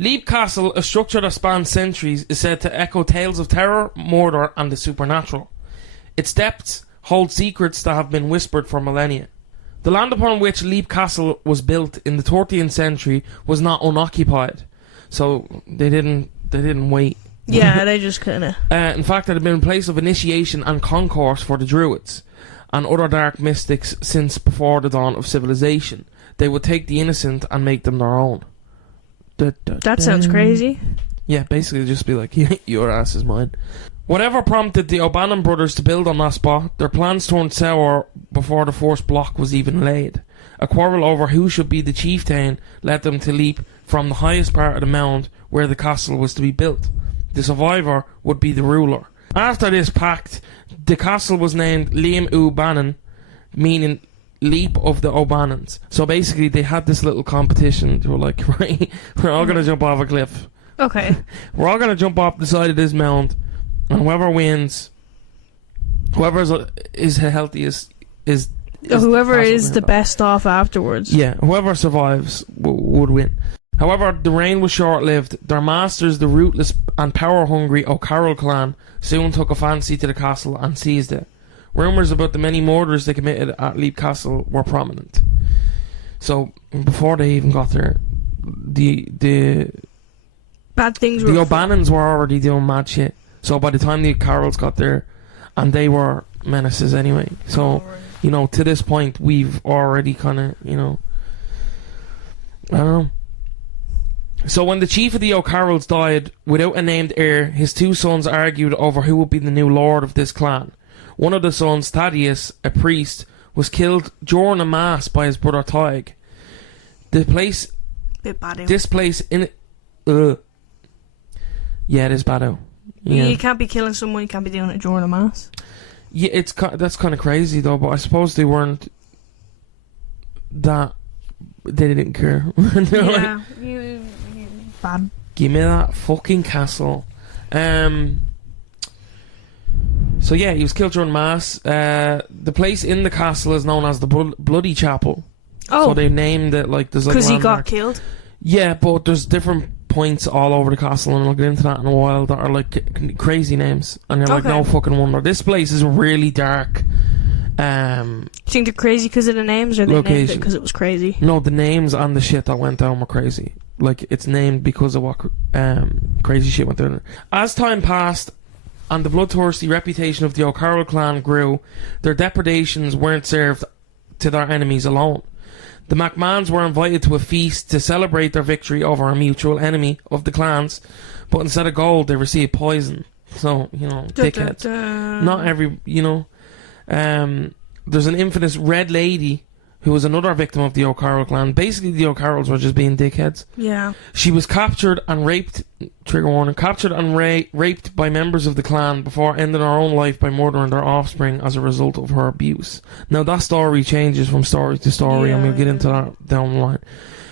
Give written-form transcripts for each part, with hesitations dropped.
Leap Castle, a structure that spans centuries, is said to echo tales of terror, murder, and the supernatural. Its depths hold secrets that have been whispered for millennia. The land upon which Leap Castle was built in the 13th century was not unoccupied, so they didn't wait. Yeah, they just kind of... in fact, it had been a place of initiation and concourse for the druids and other dark mystics since before the dawn of civilization. They would take the innocent and make them their own. That sounds crazy. Yeah, basically just be like, your ass is mine. Whatever prompted the O'Bannon brothers to build on that spot, their plans turned sour before the first block was even laid. A quarrel over who should be the chieftain led them to leap from the highest part of the mound where the castle was to be built. The survivor would be the ruler. After this pact, the castle was named Liam O'Bannon, meaning leap of the O'Bannons. So basically they had this little competition. They were like, right, we're all going to jump off a cliff. Okay. We're all going to jump off the side of this mound, and whoever wins, whoever is the healthiest is whoever is the best off afterwards. Yeah, whoever survives would win. However, the reign was short-lived. Their masters, the ruthless and power-hungry O'Carroll clan, soon took a fancy to the castle and seized it. Rumours about the many murders they committed at Leap Castle were prominent. So, before they even got there, the bad things were... The O'Bannons were already doing mad shit. So by the time the O'Carrolls got there, and they were menaces anyway. So, you know, to this point, we've already kind of, you know... I don't know. So when the chief of the O'Carrolls died, without a named heir, his two sons argued over who would be the new lord of this clan. One of the sons, Thaddeus, a priest, was killed during a mass by his brother Tig. This place in... yeah, it is bad. Yeah. You can't be killing someone, you can't be doing it during a mass. Yeah, that's kind of crazy though, but I suppose they weren't that... They didn't care. Yeah, like, you bad. Give me that fucking castle. So yeah, he was killed during mass. The place in the castle is known as the Bloody Chapel. Oh. So they named it like there's like because he got killed? Yeah, but there's different points all over the castle, and I'll get into that in a while, that are like crazy names. And you're like, no fucking wonder. This place is really dark. Do you think they're crazy because of the names, or they named it because it was crazy? No, the names and the shit that went down were crazy. Like, it's named because of what crazy shit went down. As time passed and the bloodthirsty reputation of the O'Carroll clan grew, their depredations weren't served to their enemies alone. The McMahons were invited to a feast to celebrate their victory over a mutual enemy of the clans, but instead of gold, they received poison. So, you know, dickheads. Not every, you know... there's an infamous Red Lady who was another victim of the O'Carroll clan. Basically, the O'Carrolls were just being dickheads. Yeah. She was captured and raped, trigger warning, captured and raped by members of the clan before ending her own life by murdering their offspring as a result of her abuse. Now, that story changes from story to story, and we'll get into that down the line.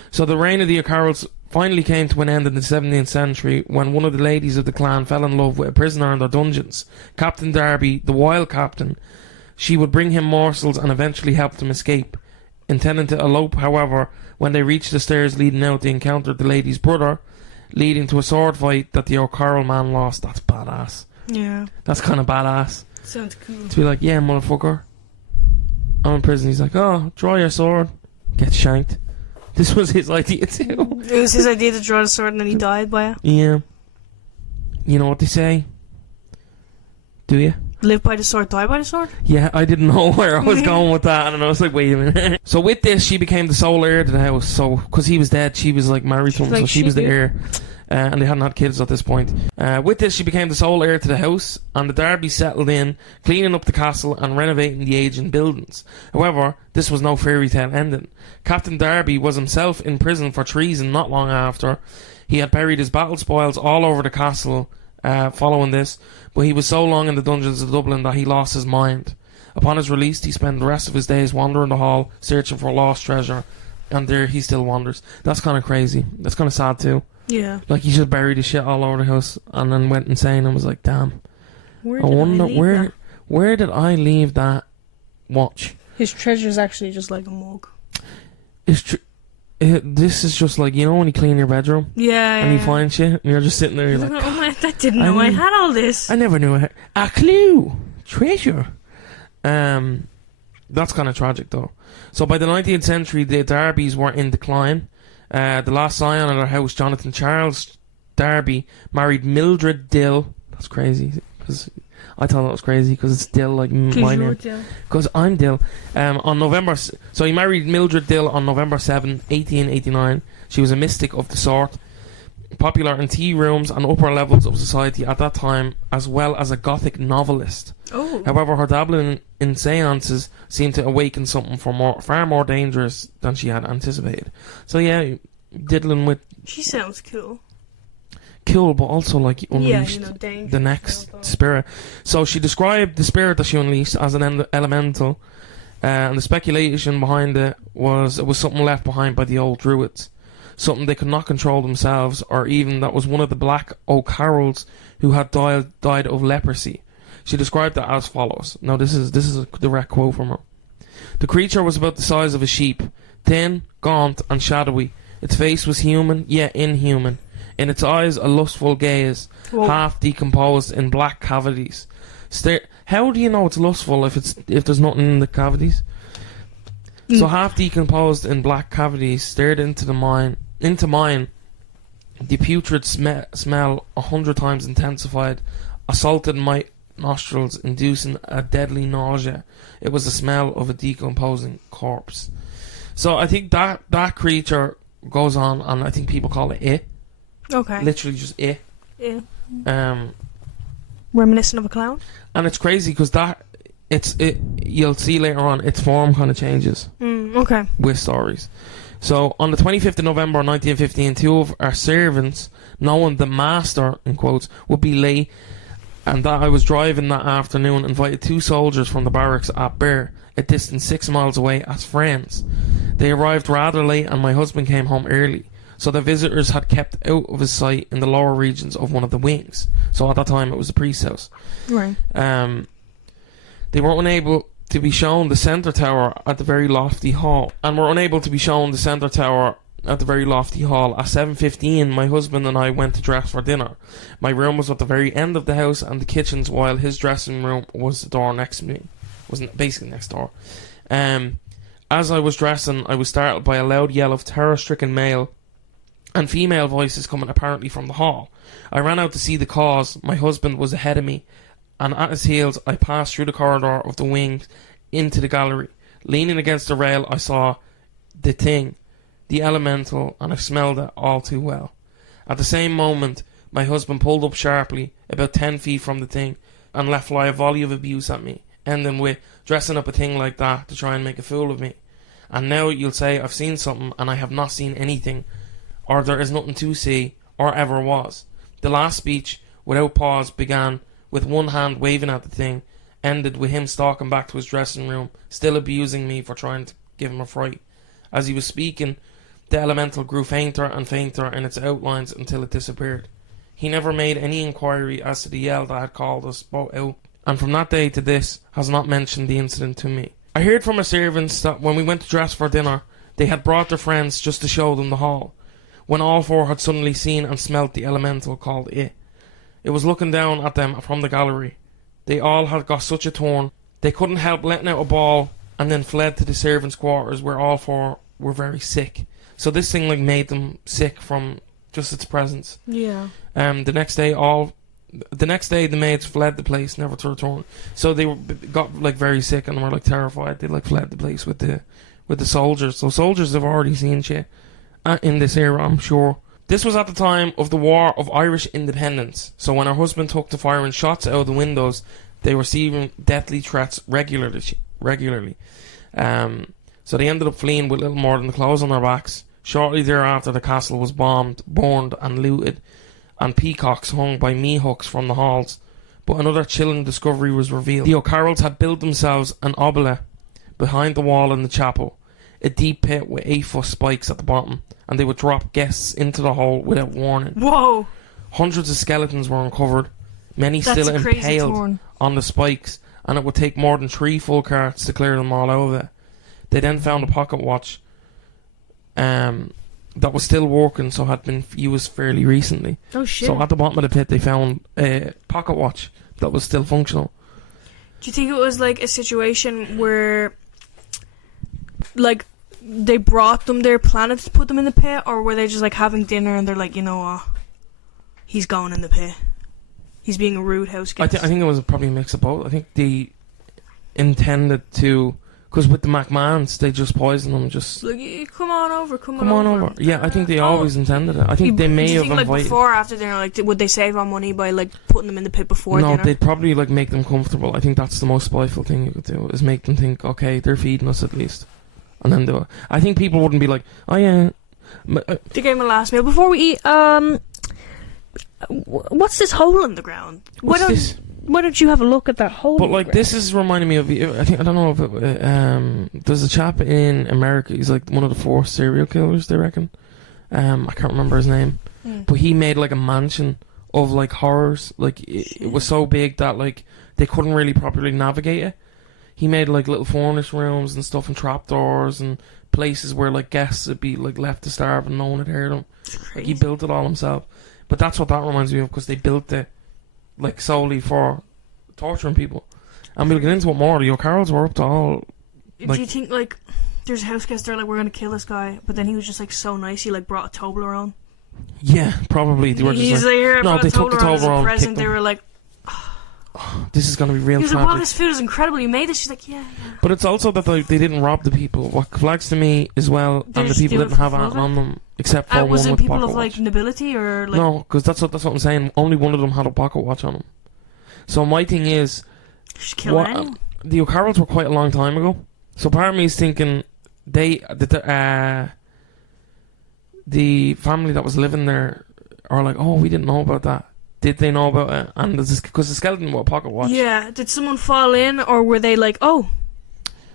So the reign of the O'Carrolls finally came to an end in the 17th century when one of the ladies of the clan fell in love with a prisoner in their dungeons. Captain Darby, the wild captain, she would bring him morsels and eventually helped him escape. Intending to elope, however, when they reached the stairs leading out, they encountered the lady's brother, leading to a sword fight that the O'Carroll man lost. That's badass. Yeah. That's kind of badass. Sounds cool. To be like, yeah, motherfucker, I'm in prison. He's like, oh, draw your sword. Get shanked. This was his idea too. It was his idea to draw the sword and then he died by it. Yeah. You know what they say? Do you? Live by the sword, die by the sword? Yeah, I didn't know where I was going with that, and I was like, wait a minute. So with this, she became the sole heir to the house. So, because he was dead, she was like married to him, like, so she was the heir. And they hadn't had kids at this point. With this, she became the sole heir to the house, and the Darbys settled in, cleaning up the castle and renovating the aging buildings. However, this was no fairy tale ending. Captain Darby was himself in prison for treason not long after. He had buried his battle spoils all over the castle following this, but he was so long in the dungeons of Dublin that he lost his mind. Upon his release, he spent the rest of his days wandering the hall, searching for lost treasure, and there he still wanders. That's kind of crazy. That's kind of sad too. Yeah. Like, he just buried his shit all over the house and then went insane and was like, damn. Where did I leave that watch? His treasure's actually just like a mug. His this is just like, you know when you clean your bedroom? Yeah. And you find shit, and you're just sitting there, you're like, oh my, I didn't know I had all this. I never knew I had a clue. Treasure. That's kind of tragic, though. So by the 19th century, the Darbys were in decline. The last scion of their house, Jonathan Charles Darby, married Mildred Dill. That's crazy, because I thought that was crazy because it's Dill, like my name. Because I'm Dill. So he married Mildred Dill on November 7, 1889. She was a mystic of the sort, popular in tea rooms and upper levels of society at that time, as well as a gothic novelist. Oh. However, her dabbling in seances seemed to awaken something far more dangerous than she had anticipated. So yeah, diddling with... She sounds cool. Cool, but also like unleashed the next spirit. So she described the spirit that she unleashed as an elemental, and the speculation behind it was something left behind by the old druids. Something they could not control themselves, or even that was one of the black O'Carrolls who had died of leprosy. She described it as follows. Now this is a direct quote from her. The creature was about the size of a sheep, thin, gaunt, and shadowy. Its face was human, yet inhuman. In its eyes, a lustful gaze, half decomposed in black cavities. How do you know it's lustful if there's nothing in the cavities? So half decomposed in black cavities, stared into mine. The putrid smell 100 times intensified, assaulted my nostrils, inducing a deadly nausea. It was the smell of a decomposing corpse. So I think that creature goes on, and I think people call it it. Okay. Literally just it. Yeah. Reminiscent of a clown. And it's crazy because you'll see later on its form kind of changes. Okay. With stories. So on the 25th of November 1915, two of our servants, knowing the master in quotes would be late, and that I was driving that afternoon, invited two soldiers from the barracks at Bear, a distance 6 miles away, as friends. They arrived rather late, and my husband came home early. So the visitors had kept out of his sight in the lower regions of one of the wings. So at that time it was the priest's house. Right. They were unable to be shown the centre tower at the very lofty hall. At 7:15, my husband and I went to dress for dinner. My room was at the very end of the house and the kitchen's, while his dressing room was the door next to me. Was basically next door. As I was dressing, I was startled by a loud yell of terror-stricken male and female voices coming apparently from the hall. I ran out to see the cause. My husband was ahead of me, and at his heels I passed through the corridor of the wing into the gallery. Leaning against the rail, I saw the thing, the elemental, and I smelled it all too well. At the same moment, my husband pulled up sharply, about 10 feet from the thing, and let fly a volley of abuse at me, ending with dressing up a thing like that to try and make a fool of me. And now you'll say I've seen something, and I have not seen anything, or there is nothing to see, or ever was. The last speech, without pause, began with one hand waving at the thing, ended with him stalking back to his dressing room, still abusing me for trying to give him a fright. As he was speaking, the elemental grew fainter and fainter in its outlines until it disappeared. He never made any inquiry as to the yell that had called us both out, and from that day to this has not mentioned the incident to me. I heard from our servants that when we went to dress for dinner, they had brought their friends just to show them the hall, when all four had suddenly seen and smelt the elemental called it. It was looking down at them from the gallery. They all had got such a turn, they couldn't help letting out a bawl, and then fled to the servants' quarters, where all four were very sick. So this thing like made them sick from just its presence. Yeah. The next day the maids fled the place, never to return. So they got like very sick and were like terrified. They like fled the place with the soldiers. So soldiers have already seen shit in this era, I'm sure. This was at the time of the War of Irish Independence. So when her husband took to firing shots out of the windows, they were receiving deathly threats regularly. So they ended up fleeing with little more than the clothes on their backs. Shortly thereafter, the castle was bombed, burned, and looted, and peacocks hung by mee-hooks from the halls. But another chilling discovery was revealed. The O'Carrolls had built themselves an obelisk behind the wall in the chapel, a deep pit with 8-foot spikes at the bottom, and they would drop guests into the hole without warning. Whoa! Hundreds of skeletons were uncovered, many still impaled on the spikes, and it would take more than 3 full carts to clear them all out of it. They then found a pocket watch that was still working, so had been used fairly recently. Oh shit! So at the bottom of the pit, they found a pocket watch that was still functional. Do you think it was like a situation where, like, they brought them their planet to put them in the pit, or were they just like having dinner and they're like, you know what, he's going in the pit. He's being a rude house guest. I think it was probably a mix of both. I think they intended to, because with the McMahons, they just poisoned them. Just like, come on over. Yeah, I think they always intended it. I think they may have invited. Like before or after dinner, like would they save on money by like putting them in the pit before dinner? No, they'd probably like make them comfortable. I think that's the most spiteful thing you could do, is make them think, okay, they're feeding us at least, and then do it. I think people wouldn't be like, oh yeah. They gave him a last meal before we eat. What's this hole in the ground? What's this? Why don't you have a look at that hole? But like, this is reminding me of. I don't know if it. There's a chap in America. He's like one of the 4 serial killers, they reckon. I can't remember his name, but he made like a mansion of like horrors. Like it was so big that like they couldn't really properly navigate it. He made like little furnace rooms and stuff, and trapdoors and places where like guests would be like left to starve and no one had heard them. Like he built it all himself. But that's what that reminds me of, because they built it like solely for torturing people. And we'll get into it more. The O'Carrolls were up to all. Like, do you think like there's a house guest there like, we're gonna kill this guy, but then he was just like so nice, he like brought a Toblerone? Yeah, probably. They were just like, no, they took the Toblerone. Present. They were like, this is going to be real tragic. He was like, wow, this food is incredible. You made this. She's like, yeah. But it's also that they didn't rob the people. What flags to me as well, and the people didn't have anything on them except for one with a pocket watch. Was it people of like nobility or like? No, because that's what I'm saying. Only one of them had a pocket watch on them. So my thing is, the O'Carrolls were quite a long time ago. So part of me is thinking the family that was living there are like, oh, we didn't know about that. Did they know about it? And because the skeleton with a pocket watch. Yeah. Did someone fall in, or were they like, oh,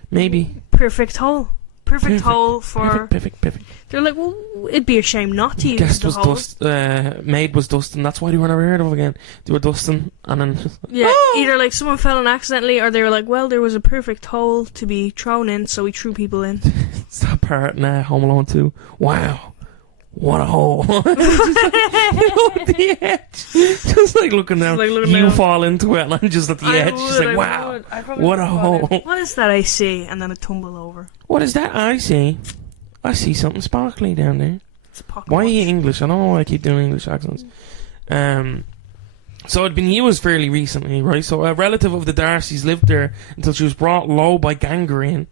maybe perfect hole hole for perfect. They're like, well, it'd be a shame not to use Guest the was hole. Maid was dusting. That's why they were never heard of again. They were dusting, and then just like, yeah, either like someone fell in accidentally, or they were like, well, there was a perfect hole to be thrown in, so we threw people in. It's that part in Home Alone 2. Wow. What a hole. Just like, the edge. Just like looking down. Like looking down. Fall into it and I'm just at the edge. Just like, wow. What a hole. What is that I see? And then I tumble over. What is that I see? I see something sparkly down there. It's a pocket Why watch. are you English? I don't know why I keep doing English accents. So it'd been used fairly recently, right? So a relative of the Darcys lived there until she was brought low by gangrene,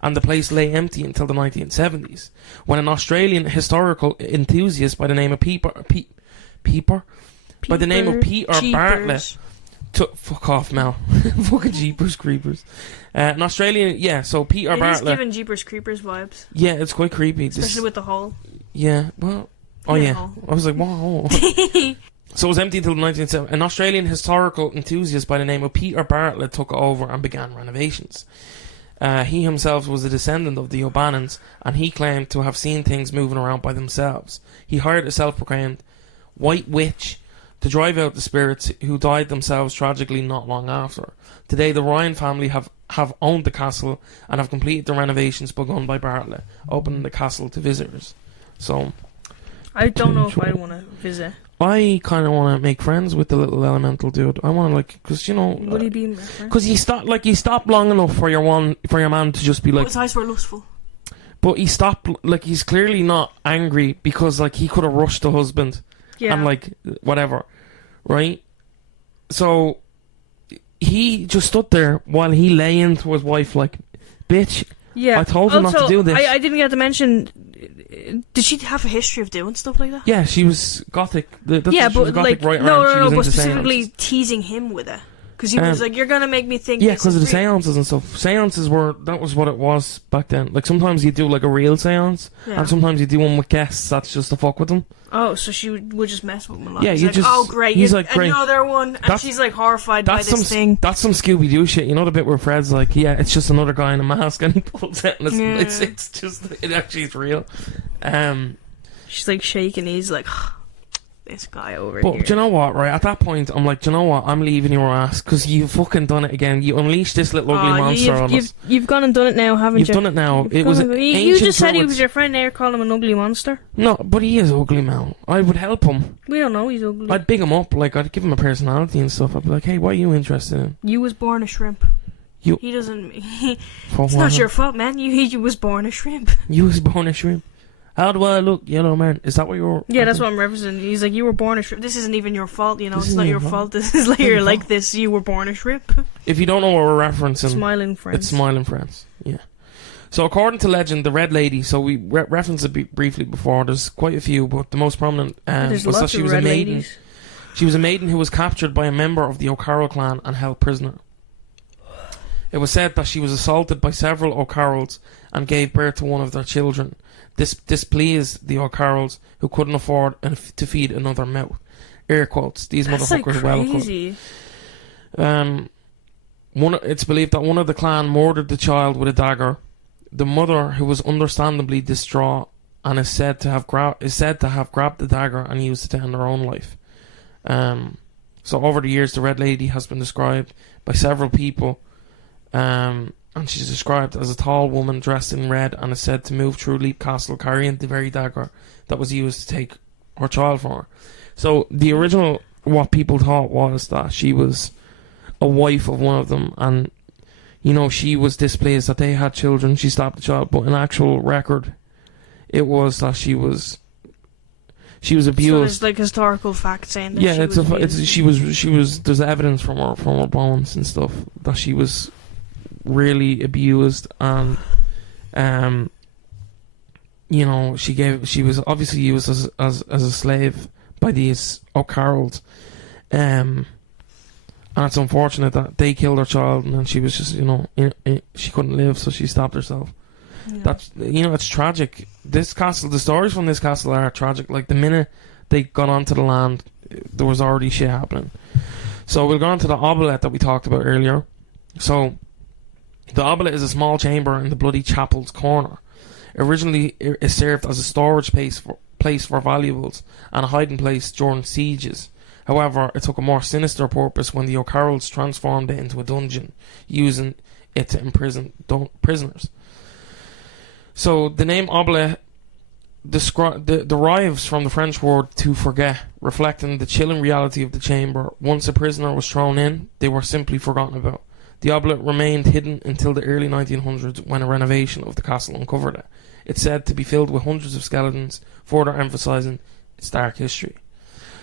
and the place lay empty until the 1970s, when an Australian historical enthusiast by the name of Peter Bartlett took... Fuck off, Mel. Fucking Jeepers Creepers. An Australian... so Peter Bartlett... It is giving Jeepers Creepers vibes. Yeah, it's quite creepy. Especially with the hole. Yeah, well... Oh, yeah. I was like, wow. So it was empty until the 1970s. An Australian historical enthusiast by the name of Peter Bartlett took over and began renovations. He himself was a descendant of the O'Bannons, and he claimed to have seen things moving around by themselves. He hired a self-proclaimed white witch to drive out the spirits, who died themselves tragically not long after. Today, the Ryan family have owned the castle and have completed the renovations begun by Bartlett, opening the castle to visitors. So, I don't know if I want to visit. I kind of want to make friends with the little elemental dude. I want to because would he be my friend? Because he stopped long enough for your man to just be like. His eyes were lustful. But he stopped, like, he's clearly not angry because like he could have rushed the husband, and like whatever, right? So he just stood there while he lay into his wife like, bitch. Yeah, I told you not to do this. I didn't get to mention. Did she have a history of doing stuff like that? Yeah, she was gothic. But specifically teasing him with it. Because he was like, you're going to make me think... Yeah, because of the seances and stuff. Seances that was what it was back then. Like, sometimes you do, like, a real seance, and sometimes you do one with guests that's just to fuck with them. Oh, so she would just mess with him a lot. Yeah, he's like, oh, great. He's like, great. Another one. And she's, like, horrified by this thing. That's some Scooby-Doo shit. You know the bit where Fred's like, yeah, it's just another guy in a mask, and he pulls it, and it's real. She's, like, shaking. He's like... this guy over But here. do you know what, right? At that point, I'm like, do you know what? I'm leaving your ass because you've fucking done it again. You unleashed this little ugly monster on us. You've gone and done it now, haven't You've you? done it now. You've It was gone and- ancient You just said he druids. was your friend. Now you're calling him an ugly monster. No, but he is ugly, man. I would help him. We don't know he's ugly. I'd big him up. Like, I'd give him a personality and stuff. I'd be like, hey, what are you interested in? You was born a shrimp. You- He doesn't. For It's what? not your fault, man. You was born a shrimp. You was born a shrimp. How do I look, yellow man? Is that what you're... Yeah, that's what I'm referencing. He's like, you were born a shrimp. This isn't even your fault, you know. This It's isn't not your your fault. fault. This is like Your you're like fault. this. You were born a shrimp. If you don't know what we're referencing... Smiling friends. It's Smiling Friends, yeah. So according to legend, the Red Lady, so we referenced it briefly before, there's quite a few, but the most prominent There's was that lots she of was a red maiden. ladies. She was a maiden who was captured by a member of the O'Carroll clan and held prisoner. It was said that she was assaulted by several O'Carrolls and gave birth to one of their children. This displeased the O'Carrolls, who couldn't afford to feed another mouth. Air quotes. These That's like motherfuckers well cut. crazy. It's believed that one of the clan murdered the child with a dagger. The mother, who was understandably distraught, and is said to have grabbed the dagger and used it to end her own life. So over the years, the Red Lady has been described by several people, and she's described as a tall woman dressed in red, and is said to move through Leap Castle carrying the very dagger that was used to take her child from her. So the original, what people thought was that she was a wife of one of them, and you know, she was displeased that they had children. She stopped the child, but in actual record, it was that she was abused. So there's like historical facts saying that Yeah, she was abused. she was. There's evidence from her bones and stuff that she was really abused, and you know, she was obviously used as a slave by these O'Carrolls, and it's unfortunate that they killed her child, and then she was just, you know, she couldn't live, so she stopped herself. Yeah. That's, you know, it's tragic. This castle, the stories from this castle are tragic. Like, the minute they got onto the land, there was already shit happening. So we'll go on to the obelette that we talked about earlier. So the obelette is a small chamber in the Bloody Chapel's corner. Originally, it served as a storage place for valuables and a hiding place during sieges. However, it took a more sinister purpose when the O'Carrolls transformed it into a dungeon, using it to imprison prisoners. So the name obelette derives from the French word to forget, reflecting the chilling reality of the chamber. Once a prisoner was thrown in, they were simply forgotten about. The obelette remained hidden until the early 1900s, when a renovation of the castle uncovered it. It's said to be filled with hundreds of skeletons, further emphasising its dark history.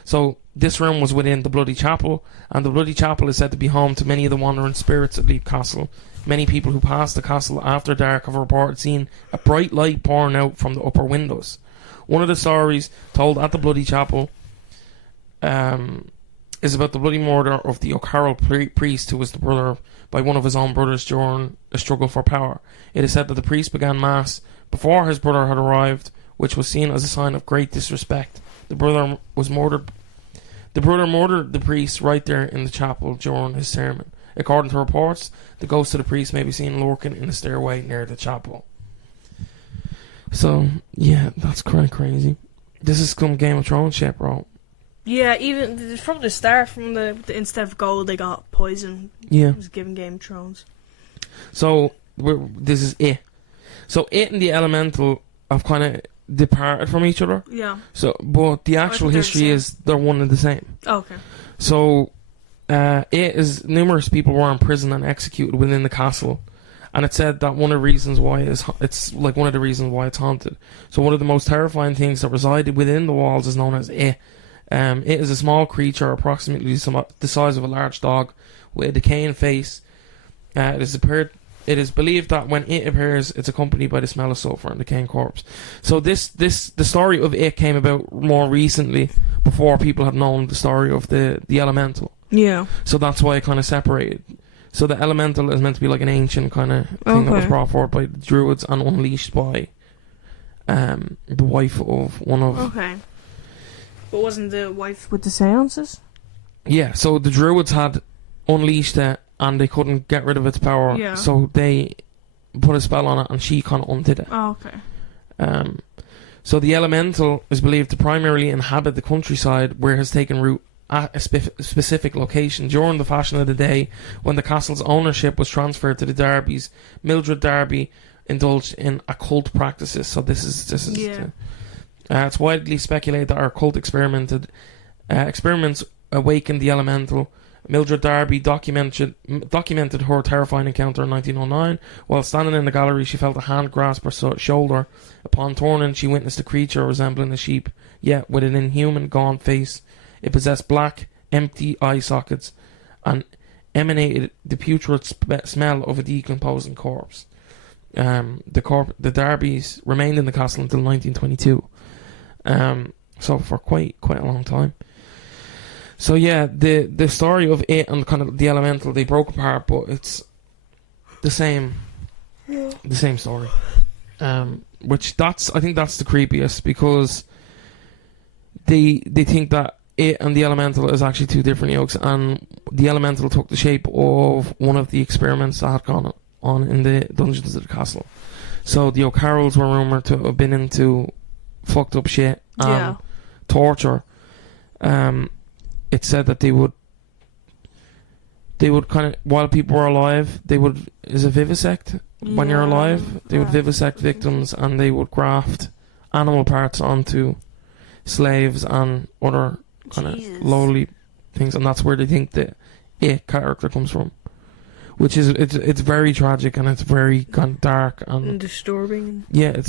So this room was within the Bloody Chapel, and the Bloody Chapel is said to be home to many of the wandering spirits at Leap Castle. Many people who passed the castle after dark have reported seeing a bright light pouring out from the upper windows. One of the stories told at the Bloody Chapel is about the bloody murder of the O'Carroll priest, who was the brother by one of his own brothers during a struggle for power. It is said that the priest began mass before his brother had arrived, which was seen as a sign of great disrespect. The brother murdered the priest right there in the chapel during his sermon. According to reports, the ghost of the priest may be seen lurking in the stairway near the chapel. So, yeah, that's quite crazy. This is some Game of Thrones shit, bro. Yeah, even from the start, from the instead of gold, they got poison. Yeah. It was given Game of Thrones. So, this is it. So, it and the elemental have kind of departed from each other. Yeah. So, but the actual think they're the history same. is they're one and the same. Oh, okay. So, it is numerous people were imprisoned and executed within the castle, and it's said that one of the reasons why it's like one of the reasons why it's haunted. So, one of the most terrifying things that resided within the walls is known as it. It is a small creature, approximately the size of a large dog, with a decaying face. It is believed that when it appears, it's accompanied by the smell of sulfur and decaying corpse. So the story of it came about more recently, before people had known the story of the elemental. Yeah. So that's why it kind of separated. So the elemental is meant to be like an ancient kind of thing that was brought forward by the druids and unleashed by the wife of one of... Okay. But wasn't the wife with the seances? Yeah, so the druids had unleashed it, and they couldn't get rid of its power. Yeah. So they put a spell on it, and she kind of undid it. Oh, okay. So the elemental is believed to primarily inhabit the countryside, where it has taken root at a specific location during the fashion of the day, when the castle's ownership was transferred to the Darbys. Mildred Darby indulged in occult practices. So this is it's widely speculated that our occult experiments awakened the elemental. Mildred Darby documented her terrifying encounter in 1909. While standing in the gallery, she felt a hand grasp her shoulder. Upon turning, she witnessed a creature resembling a sheep, yet with an inhuman, gaunt face. It possessed black, empty eye sockets and emanated the putrid smell of a decomposing corpse. The Darbys remained in the castle until 1922. So for quite a long time. So yeah, the story of it and kind of the elemental, they broke apart, but it's the same story. Which I think that's the creepiest, because they think that it and the elemental is actually two different yokes, and the elemental took the shape of one of the experiments that had gone on in the dungeons of the castle. So the O'Carrolls were rumoured to have been into fucked up shit and torture. It said that they would kind of, while people were alive, they would, is it vivisect? When you're alive, they would vivisect victims, and they would graft animal parts onto slaves and other kind of lowly things, and that's where they think the it character comes from, which is it's very tragic, and it's very kind of dark and disturbing. Yeah,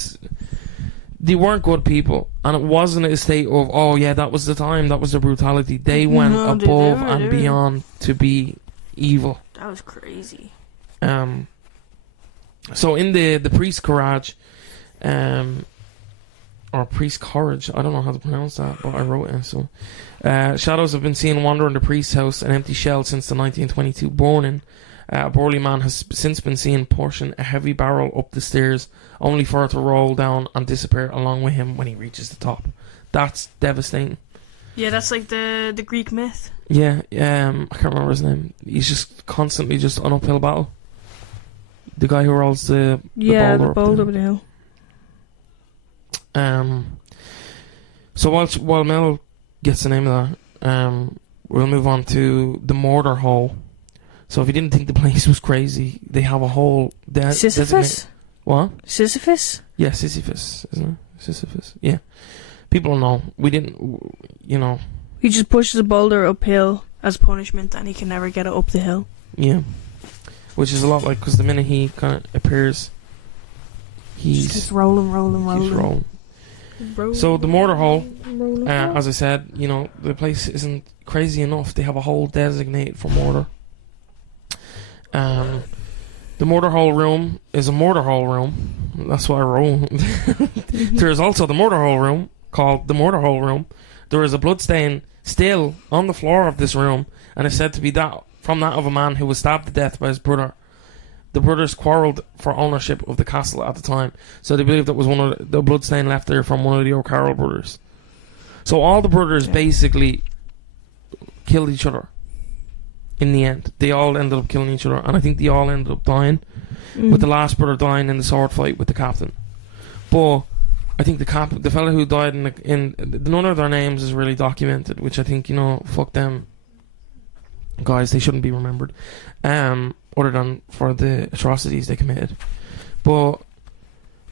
they weren't good people, and it wasn't a state of, oh yeah, that was the time, that was the brutality. They went above and beyond to be evil. That was crazy. So in the priest garage, or priest courage, I don't know how to pronounce that, but I wrote it. So shadows have been seen wandering the priest's house, an empty shell since the 1922 burning. A burly man has since been seen pushing a heavy barrel up the stairs, only for it to roll down and disappear along with him when he reaches the top. That's devastating. Yeah, that's like the Greek myth. Yeah, I can't remember his name. He's just constantly just an uphill battle. The guy who rolls the boulder up the hill. So while Mel gets the name of that, we'll move on to the murder hole. So if you didn't think the place was crazy, they have a hole. Sisyphus? What? Sisyphus? Yeah, Sisyphus, isn't it? Sisyphus, yeah. People know. We didn't, He just pushes a boulder uphill as punishment, and he can never get it up the hill. Yeah. Which is a lot like, because the minute he kind of appears, he's just rolling. So the murder hole, as I said, the place isn't crazy enough. They have a hole designated for murder. The murder hole room is a murder hole room. That's what I wrote. There is also the murder hole room, called the murder hole room. There is a bloodstain still on the floor of this room, and is said to be that of a man who was stabbed to death by his brother. The brothers quarrelled for ownership of the castle at the time, so they believe that was one of the bloodstain left there from one of the O'Carroll brothers. So all the brothers basically killed each other. In the end, they all ended up killing each other, and I think they all ended up dying, with the last brother dying in the sword fight with the captain. But I think the fella who died in none of their names is really documented, which I think, fuck them guys, they shouldn't be remembered, other than for the atrocities they committed. But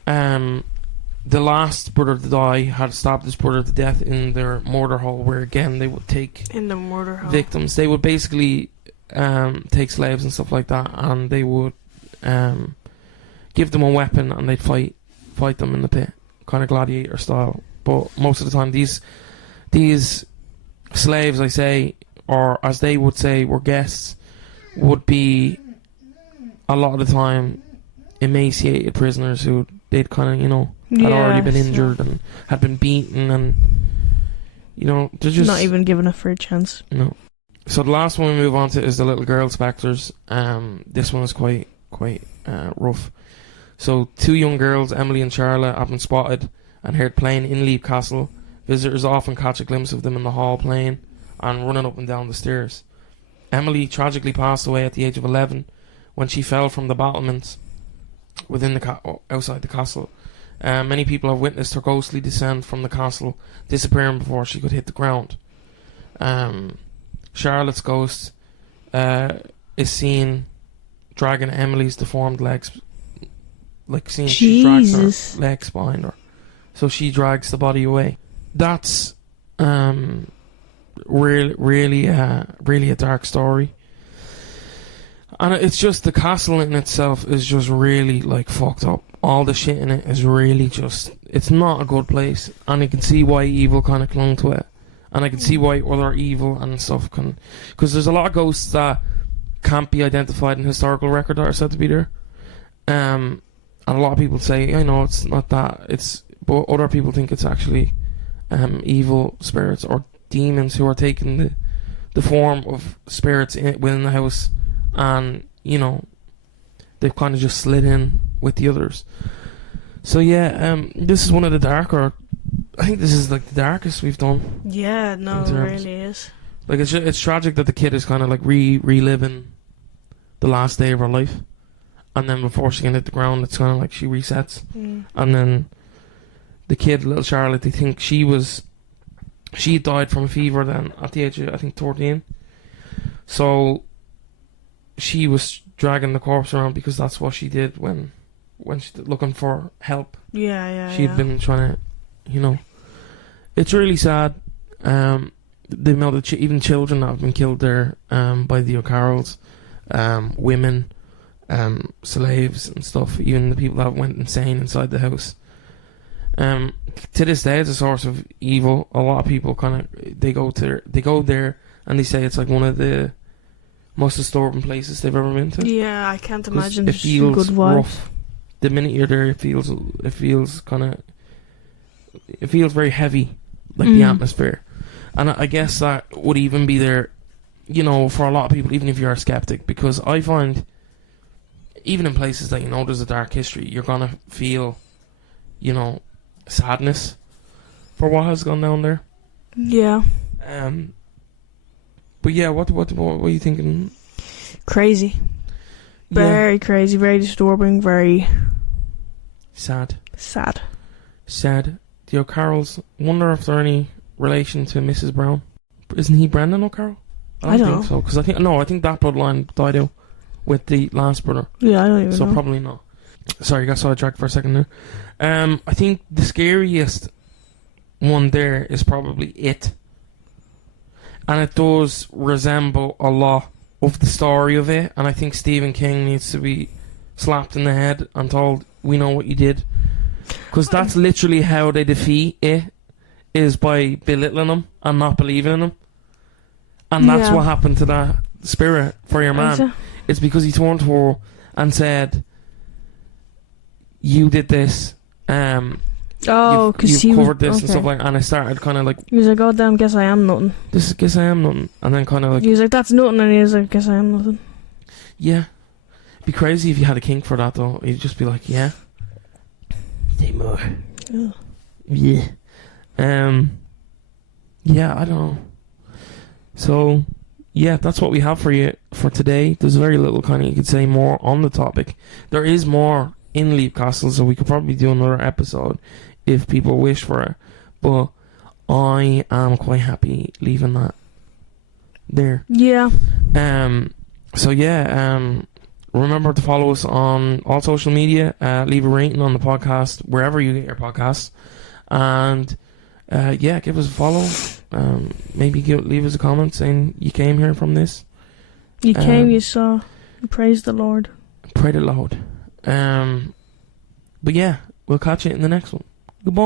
the last brother to die had stabbed his brother to death in their murder hole, where again they would take in the murder hole victims. They would basically take slaves and stuff like that, and they would give them a weapon, and they'd fight them in the pit, kind of gladiator style. But most of the time, these slaves, I say, or as they would say, were guests, would be a lot of the time emaciated prisoners who they'd kind of had already been injured and had been beaten, and they're just not even given a fair chance. No. So the last one we move on to is the little girl spectres. This one is quite rough. So 2 young girls, Emily and Charlotte, have been spotted and heard playing in Leap Castle. Visitors often catch a glimpse of them in the hall playing and running up and down the stairs. Emily tragically passed away at the age of 11 when she fell from the battlements within outside the castle. Many people have witnessed her ghostly descent from the castle, disappearing before she could hit the ground. Charlotte's ghost is seen dragging Emily's deformed legs, like seeing she drags her legs behind her, so she drags the body away. That's really a dark story, and it's just the castle in itself is just really like fucked up. All the shit in it is really just, it's not a good place, and you can see why evil kind of clung to it, and I can see why other evil and stuff can, because there's a lot of ghosts that can't be identified in historical record that are said to be there, and a lot of people say, I know it's not that, but other people think it's actually evil spirits or demons who are taking the form of spirits within the house, and you know, they've kind of just slid in with the others. So yeah, this is one of the darker, I think this is like the darkest we've done. Yeah, no, it really is. Like it's tragic that the kid is kind of like reliving the last day of her life, and then before she can hit the ground, it's kind of like she resets, and then the kid, little Charlotte, they think she died from a fever then at the age of, I think, 13. So she was dragging the corpse around because that's what she did when she looking for help. She'd been trying to, you know. It's really sad. The amount of even children that have been killed there by the O'Carrolls, women, slaves and stuff, even the people that went insane inside the house. To this day, it's a source of evil. A lot of people kind of they go there and they say it's like one of the most disturbing places they've ever been to. Yeah, I can't imagine. It feels rough. The minute you're there, it feels very heavy, like the atmosphere. And I guess that would even be there, you know, for a lot of people, even if you're a skeptic, because I find even in places that, you know, there's a dark history, you're gonna feel, you know, sadness for what has gone down there. Yeah. But yeah, what are you thinking? Crazy. Very crazy, very disturbing, very sad. The O'Carrolls, wonder if they're any relation to Mrs. Brown. Isn't he Brendan O'Carroll? I don't think so, because I think that bloodline died out with the last brother. Yeah, I don't even know. So probably not. Sorry, I got sidetracked for a second there. I think the scariest one there is probably It. And it does resemble a lot of the story of it, and I think Stephen King needs to be slapped in the head and told, we know what you did. Because that's literally how they defeat it, is by belittling him and not believing in him. And that's what happened to that spirit for your man. It's because he turned to her and said, you did this, because you've covered this and stuff like that. And I started kind of like, he was like, oh damn, guess I am nothing. Guess I am nothing. And then kind of like, he was like, that's nothing, and he was like, guess I am nothing. Yeah. It'd be crazy if you had a kink for that though. You'd just be like, yeah, say more. Yeah. Yeah, I don't know. So yeah, that's what we have for you for today. There's very little kind of, you could say, more on the topic. There is more in Leap Castle, so we could probably do another episode if people wish for it. But I am quite happy leaving that there. Yeah. So yeah, remember to follow us on all social media. Leave a rating on the podcast wherever you get your podcasts, and yeah, give us a follow. Maybe leave us a comment saying you came here from this. You came, you saw. Praise the Lord. Pray the Lord. But yeah, we'll catch you in the next one. Goodbye.